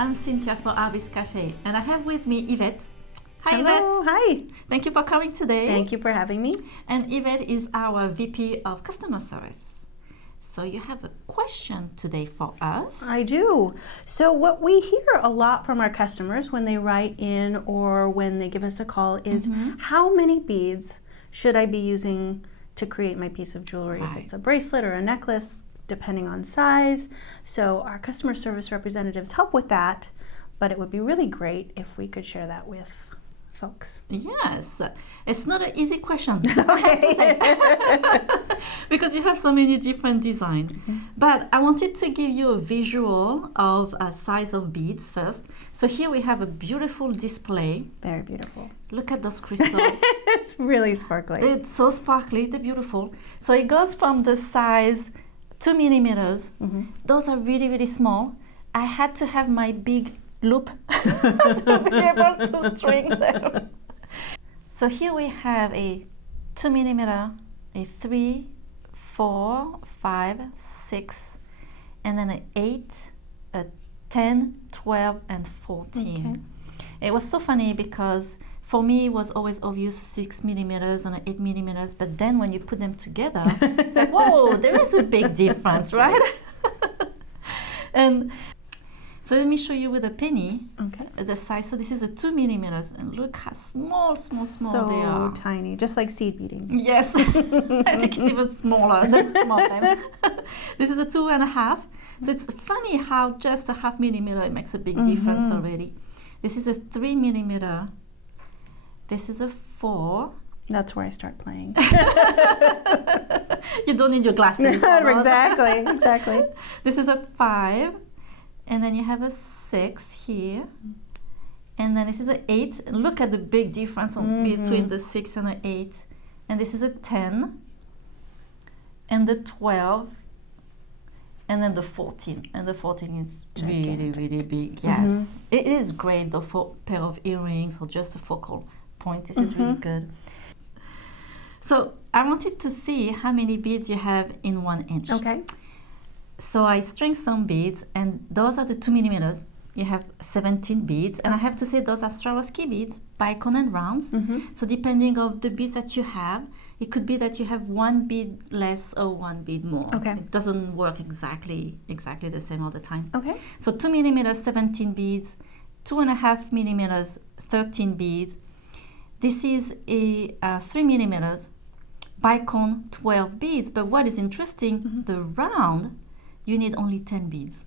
I'm Cynthia for Artbeads Cafe, and I have with me Yvette. Hi, Hello, Yvette. hi. Thank you for coming today. Thank you for having me. And Yvette is our VP of Customer Service. So you have a question today for us. I do. So what we hear a lot from our customers when they write in or when they give us a call is how many beads should I be using to create my piece of jewelry? Right. If it's a bracelet or a necklace, depending on size. So our customer service representatives help with that, but it would be really great if we could share that with folks. Yes, it's not an easy question. Okay. Because you have so many different designs. But I wanted to give you a visual of a size of beads first. So here we have a beautiful display. Very beautiful. Look at those crystals. It's really sparkly. It's so sparkly, they're beautiful. So it goes from the size 2 millimeters. Those are really, really small. I had to have my big loop to be able to string them. So here we have a 2 millimeter, a 3, 4, 5, 6, and then an 8, a 10, 12, and 14. Okay. It was so funny because for me it was always obvious 6 millimeters and 8 millimeters, but then when you put them together, it's like, whoa, there is a big difference, right? And so let me show you with a penny the size. So this is a 2 millimeters, and look how small they are. So tiny, just like seed beading. Yes, I think it's even smaller than small time. This is a 2.5. So it's funny how just a half millimeter it makes a big difference already. This is a 3 millimeter. This is a 4. That's where I start playing. You don't need your glasses. Exactly. This is a 5. And then you have a 6 here. And then this is an 8. And look at the big difference between the 6 and the 8. And this is a 10. And the 12. And then the 14. And the 14 is really, really big. Yes. It is great, the pair of earrings or just a focal point. This is really good. So I wanted to see how many beads you have in 1 inch. Okay. So I string some beads, and those are the 2 millimeters. You have 17 beads, and I have to say those are Swarovski beads, bicone and rounds. So depending on the beads that you have, it could be that you have 1 bead less or 1 bead more. Okay. It doesn't work exactly the same all the time. Okay. So 2 millimeters, 17 beads, 2.5 millimeters, 13 beads. This is a 3 millimeters, bicone, 12 beads. But what is interesting, the round, you need only 10 beads.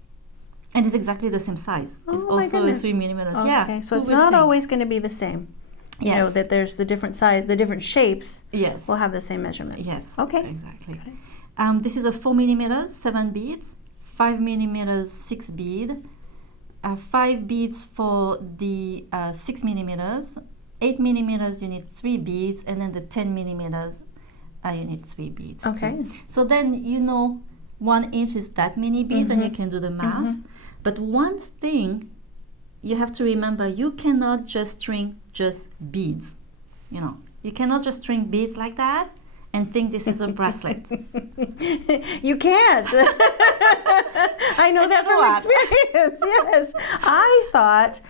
And it's exactly the same size. It's also a 3 millimeters. Okay. Yeah. So it's not always going to be the same. Yes. You know, that there's the different size, the different shapes Yes. will have the same measurement. Yes. Okay. Exactly. Got it. This is a 4 millimeters, 7 beads, 5 millimeters, 6 bead, 5 beads for the 6 millimeters, 8 millimeters you need 3 beads, and then the 10 millimeters you need 3 beads. Okay. Too. So then you know 1 inch is that many beads, and you can do the math. But one thing you have to remember, you cannot just string just beads. You know, you cannot just string beads like that and think this is a bracelet. You can't. I know that from experience. Yes. I thought,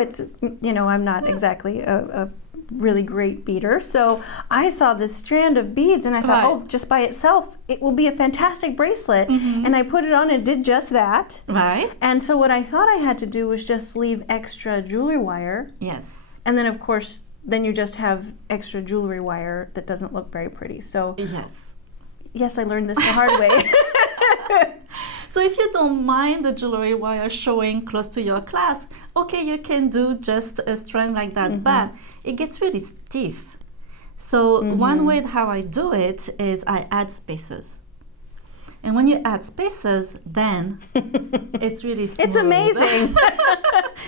it's, I'm not exactly a really great beader. So I saw this strand of beads and I thought, just by itself, it will be a fantastic bracelet. And I put it on and did just that. Right. And so what I thought I had to do was just leave extra jewelry wire. Yes. And then, of course, then you just have extra jewelry wire that doesn't look very pretty. So yes, I learned this the hard way. So if you don't mind the jewelry wire showing close to your clasp, okay, you can do just a strand like that, but it gets really stiff. So one way how I do it is I add spacers. And when you add spacers, then it's really smooth. It's amazing.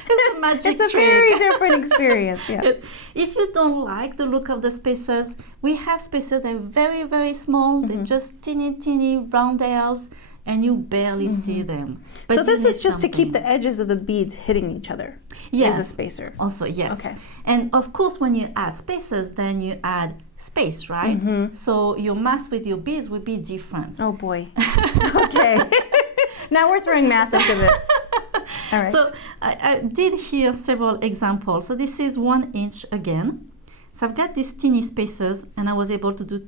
It's a magic trick. It's a very different experience, yeah. If you don't like the look of the spacers, we have spacers that are very, very small. They're just teeny roundels, and you barely see them. But so this is just to keep the edges of the beads hitting each other. Yes. Is a spacer. Also, yes. Okay. And of course, when you add spacers, then you add space, right? So your math with your beads would be different. Oh boy. Okay. Now we're throwing math into this. All right. So I did here several examples. So this is 1 inch again. So I've got these teeny spacers, and I was able to do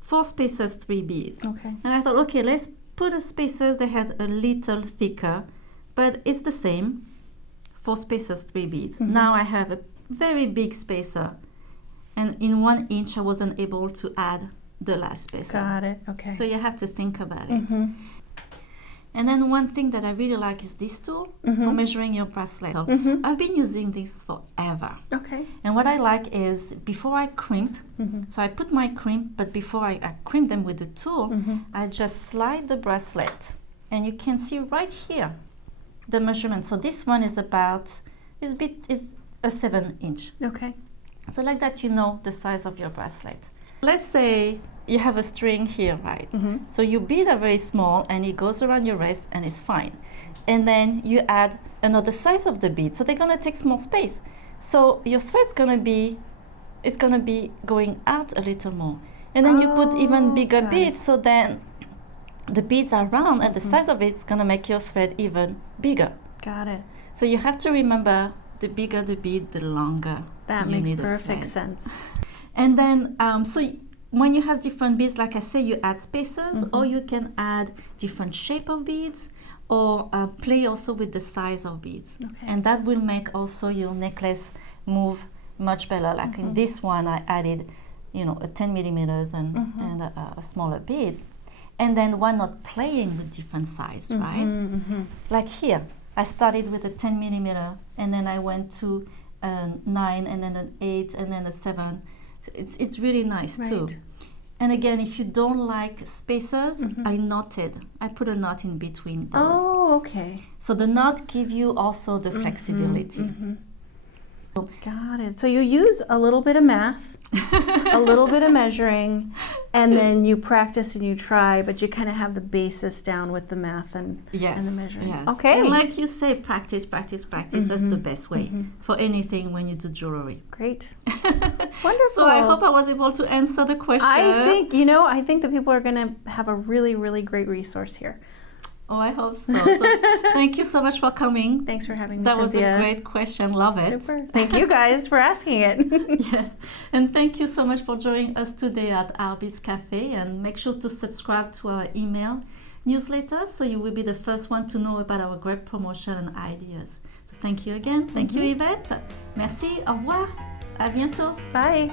4 spacers, 3 beads. Okay. And I thought, okay, let's put a spacers that has a little thicker, but it's the same. 4 spacers, 3 beads. Now I have a very big spacer, and in 1 inch I wasn't able to add the last spacer. Got it. Okay. So you have to think about it. And then one thing that I really like is this tool for measuring your bracelet. So I've been using this forever. Okay. And what I like is before I crimp, so I put my crimp, but before I crimp them with the tool, I just slide the bracelet, and you can see right here the measurement. So this one is about, is a 7 inch. Okay. So like that, you know the size of your bracelet. Let's say you have a string here, right? So your beads are very small, and it goes around your wrist, and it's fine. And then you add another size of the bead, so they're gonna take small space. So your thread's gonna be, it's gonna be going out a little more. And then you put even bigger beads, so then the beads are round, and the size of it's gonna make your thread even bigger. Got it. So you have to remember, the bigger the bead, the longer That you makes need a perfect thread. sense. And then, when you have different beads, like I say, you add spacers, or you can add different shape of beads, or play also with the size of beads. Okay. And that will make also your necklace move much better. Like in this one, I added, a 10 millimeters and a smaller bead. And then why not playing with different size, right? Like here, I started with a 10 millimeter, and then I went to a 9, and then an 8, and then a 7. It's really nice too. And again, if you don't like spacers, I put a knot in between those. Oh, okay. So the knot gives you also the flexibility. Got it. So you use a little bit of math, a little bit of measuring, and then you practice and you try, but you kind of have the basis down with the math and the measuring. Yes. Okay. And like you say, practice, practice, practice. That's the best way for anything when you do jewelry. Great. Wonderful. So I hope I was able to answer the question. I think that people are going to have a really, really great resource here. Oh, I hope so. So thank you so much for coming. Thanks for having me, That Cynthia. was a great question. Love it. Super. Thank you guys for asking it. Yes. And thank you so much for joining us today at Artbeads Cafe. And make sure to subscribe to our email newsletter so you will be the first one to know about our great promotion and ideas. So thank you again. Thank you, Yvette. Merci. Au revoir. À bientôt. Bye.